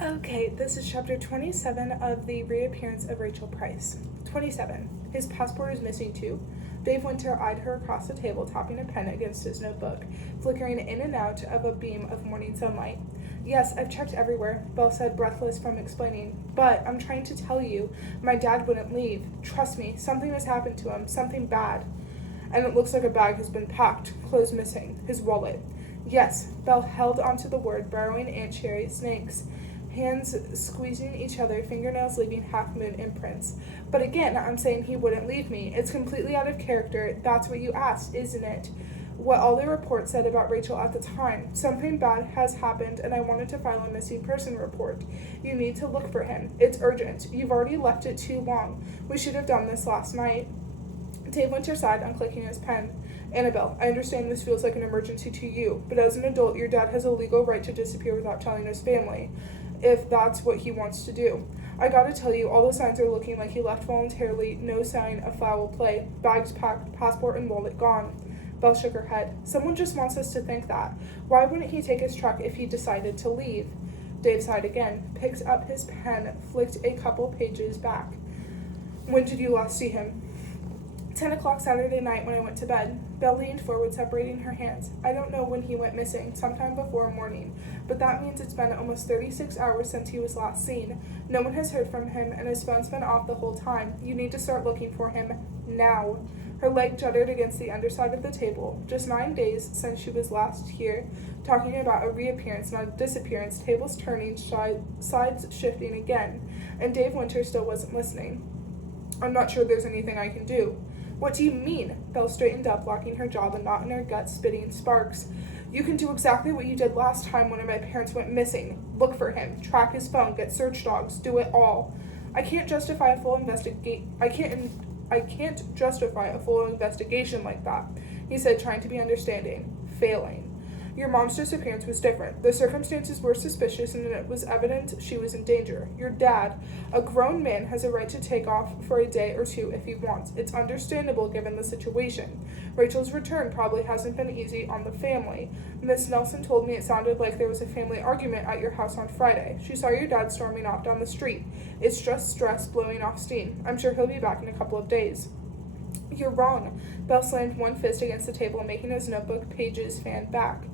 Okay, this is chapter 27 of the Reappearance of Rachel Price. 27. His passport is missing too. Dave Winter eyed her across the table, tapping a pen against his notebook, flickering in and out of a beam of morning sunlight. Yes, I've checked everywhere, Belle said, breathless from explaining. But I'm trying to tell you, my dad wouldn't leave. Trust me, something has happened to him, something bad. And it looks like a bag has been packed, clothes missing, his wallet. Yes, Belle held onto the word, burrowing ant cherry snakes. Hands squeezing each other, fingernails leaving half-moon imprints. But again, I'm saying he wouldn't leave me. It's completely out of character. That's what you asked, isn't it? What all the reports said about Rachel at the time. Something bad has happened, and I wanted to file a missing person report. You need to look for him. It's urgent. You've already left it too long. We should have done this last night. Dave Winter sighed, unclicking his pen. Annabelle, I understand this feels like an emergency to you, but as an adult, your dad has a legal right to disappear without telling his family, if that's what he wants to do. I gotta tell you, all the signs are looking like he left voluntarily, no sign of foul play. Bags packed, passport and wallet gone. Belle shook her head. Someone just wants us to think that. Why wouldn't he take his truck if he decided to leave? Dave sighed again, picked up his pen, flicked a couple pages back. When did you last see him? 10 o'clock Saturday night when I went to bed. Belle leaned forward, separating her hands. I don't know when he went missing, sometime before morning, but that means it's been almost 36 hours since he was last seen. No one has heard from him, and his phone's been off the whole time. You need to start looking for him now. Her leg juddered against the underside of the table. Just 9 days since she was last here, talking about a reappearance, not a disappearance, tables turning, sides shifting again, and Dave Winter still wasn't listening. I'm not sure there's anything I can do. What do you mean? Belle straightened up, locking her jaw, the knot in her gut spitting sparks. You can do exactly what you did last time one of my parents went missing. Look for him, track his phone, get search dogs, do it all. I can't justify a full investigation like that, he said, trying to be understanding, failing. Your mom's disappearance was different. The circumstances were suspicious, and it was evident she was in danger. Your dad, a grown man, has a right to take off for a day or two if he wants. It's understandable given the situation. Rachel's return probably hasn't been easy on the family. Miss Nelson told me it sounded like there was a family argument at your house on Friday. She saw your dad storming off down the street. It's just stress blowing off steam. I'm sure he'll be back in a couple of days. You're wrong. Belle slammed one fist against the table, making his notebook pages fan back.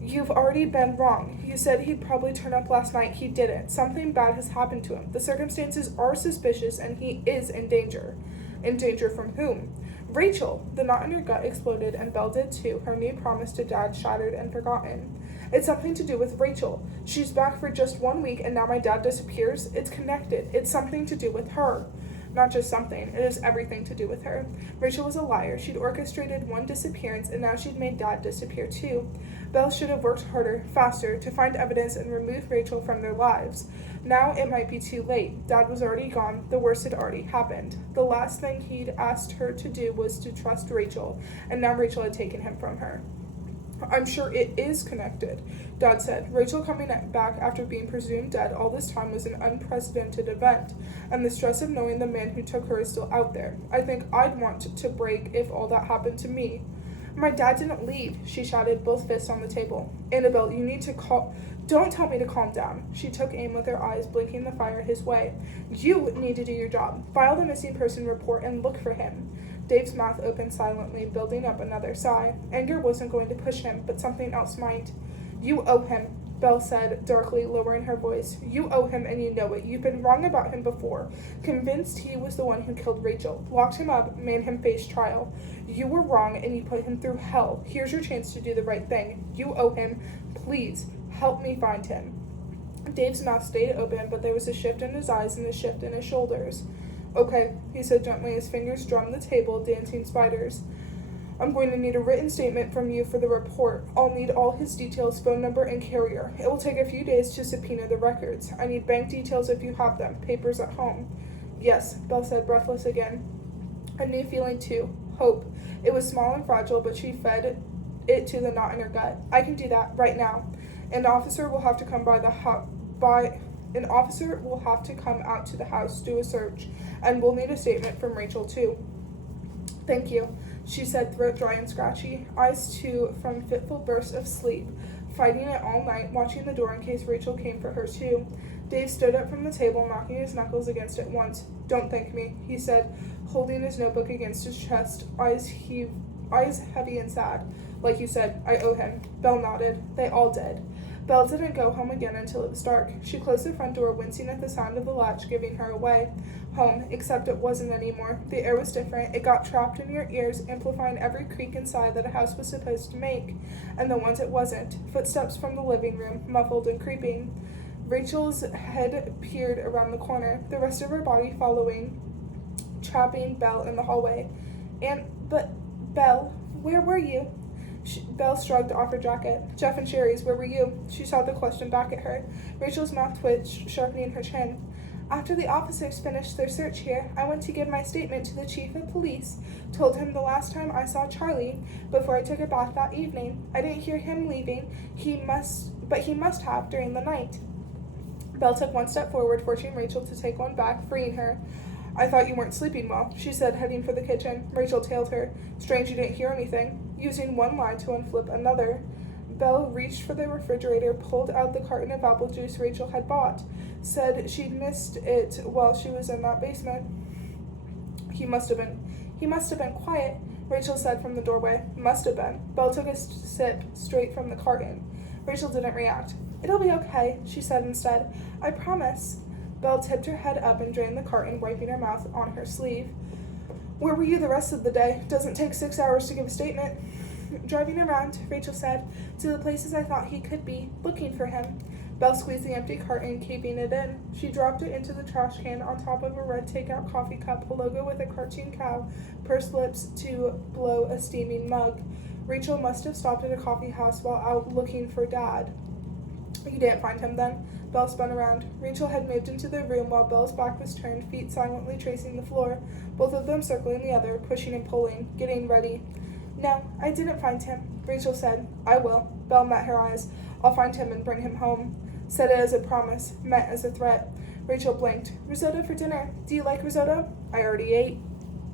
You've already been wrong. You said he'd probably turn up last night. He didn't. Something bad has happened to him. The circumstances are suspicious, and he is in danger. In danger from whom? Rachel. The knot in her gut exploded, and Belle did too, her new promise to Dad shattered and forgotten. It's something to do with Rachel. She's back for just 1 week, and now my dad disappears. It's connected. It's something to do with her. Not just something, it is everything to do with her. Rachel was a liar. She'd orchestrated one disappearance, and now she'd made Dad disappear too. Belle should have worked harder, faster, to find evidence and remove Rachel from their lives. Now it might be too late. Dad was already gone. The worst had already happened. The last thing he'd asked her to do was to trust Rachel, and now Rachel had taken him from her. I'm sure it is connected, Dad said. Rachel coming back after being presumed dead all this time was an unprecedented event, and the stress of knowing the man who took her is still out there. I think I'd want to break if all that happened to me. My dad didn't leave, she shouted, both fists on the table. Annabelle, you need to Don't tell me to calm down. She took aim with her eyes, blinking the fire his way. You need to do your job. File the missing person report and look for him. Dave's mouth opened silently, building up another sigh. Anger wasn't going to push him, but something else might. You owe him, Belle said, darkly, lowering her voice. You owe him, and you know it. You've been wrong about him before. Convinced he was the one who killed Rachel. Locked him up, made him face trial. You were wrong, and you put him through hell. Here's your chance to do the right thing. You owe him. Please, help me find him. Dave's mouth stayed open, but there was a shift in his eyes and a shift in his shoulders. Okay, he said gently, his fingers drummed the table, dancing spiders. I'm going to need a written statement from you for the report. I'll need all his details, phone number, and carrier. It will take a few days to subpoena the records. I need bank details if you have them, papers at home. Yes, Belle said, breathless again. A new feeling, too, hope. It was small and fragile, but she fed it to the knot in her gut. I can do that, right now. An officer will have to come An officer will have to come out to the house, do a search, and we'll need a statement from Rachel, too. Thank you, she said, throat dry and scratchy, eyes too from fitful bursts of sleep, fighting it all night, watching the door in case Rachel came for her too. Dave stood up from the table, knocking his knuckles against it once. "Don't thank me," he said, holding his notebook against his chest, eyes heavy and sad. "Like you said, I owe him." Belle nodded. They all did. Belle didn't go home again until it was dark. She closed the front door, wincing at the sound of the latch giving her away. Home, except it wasn't anymore. The air was different. It got trapped in your ears, amplifying every creak and sigh that a house was supposed to make, and the ones it wasn't. Footsteps from the living room, muffled and creeping. Rachel's head peered around the corner, the rest of her body following, trapping Belle in the hallway. But Belle, where were you?" Belle shrugged off her jacket. "Jeff and Sherry's, where were you?" She shot the question back at her. Rachel's mouth twitched, sharpening her chin. "After the officers finished their search here, I went to give my statement to the chief of police. Told him the last time I saw Charlie, before I took a bath that evening. I didn't hear him leaving. But he must have during the night." Belle took one step forward, forcing Rachel to take one back, freeing her. "I thought you weren't sleeping well," she said, heading for the kitchen. Rachel tailed her. "Strange you didn't hear anything." Using one lie to unflip another, Belle reached for the refrigerator, pulled out the carton of apple juice Rachel had bought, said she'd missed it while she was in that basement. He must have been quiet," Rachel said from the doorway. "Must have been." Belle took a sip straight from the carton. Rachel didn't react. "It'll be okay," she said instead. "I promise." Belle tipped her head up and drained the carton, wiping her mouth on her sleeve. "Where were you the rest of the day? Doesn't take 6 hours to give a statement." "Driving around," Rachel said, "to the places I thought he could be, looking for him." Belle squeezed the empty carton, keeping it in. She dropped it into the trash can on top of a red takeout coffee cup, a logo with a cartoon cow, pursed lips to blow a steaming mug. Rachel must have stopped at a coffee house while out looking for Dad. "You didn't find him then?" Belle spun around. Rachel had moved into the room while Belle's back was turned, feet silently tracing the floor, both of them circling the other, pushing and pulling, getting ready. "No, I didn't find him," Rachel said. "I will." Belle met her eyes. "I'll find him and bring him home." Said it as a promise, meant as a threat. Rachel blinked. "Risotto for dinner. Do you like risotto?" "I already ate."